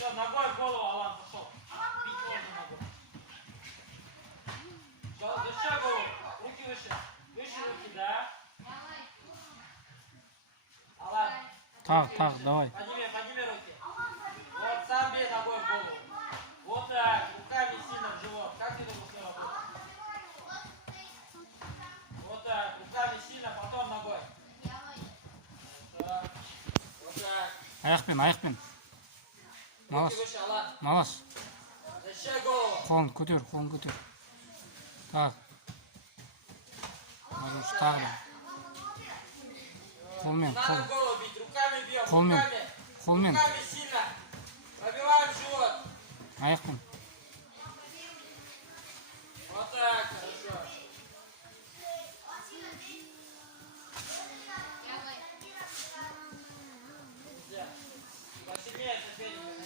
Все, ногой в голову, Алан, пошел. Бить можно ногой. Все, выше голову. Руки выше. Выше руки, да? Алан. Так, давай. Подними руки. Вот, сам бей ногой в голову. Вот так, руками сильно в живот. Как ты думаешь, что работает? Вот так, руками сильно, потом ногой. Вот так. Вот так. Аяқпен. Руки выше, Алан. Малаш. Защищай голову. Қолын көтер. Так. Марюш, тағы да. Қолмен. Надо голову бить, руками бьем, Қолмен. Руками сильно. Пробиваем живот. Аяқпен. Вот так, хорошо. Посильнее соседними.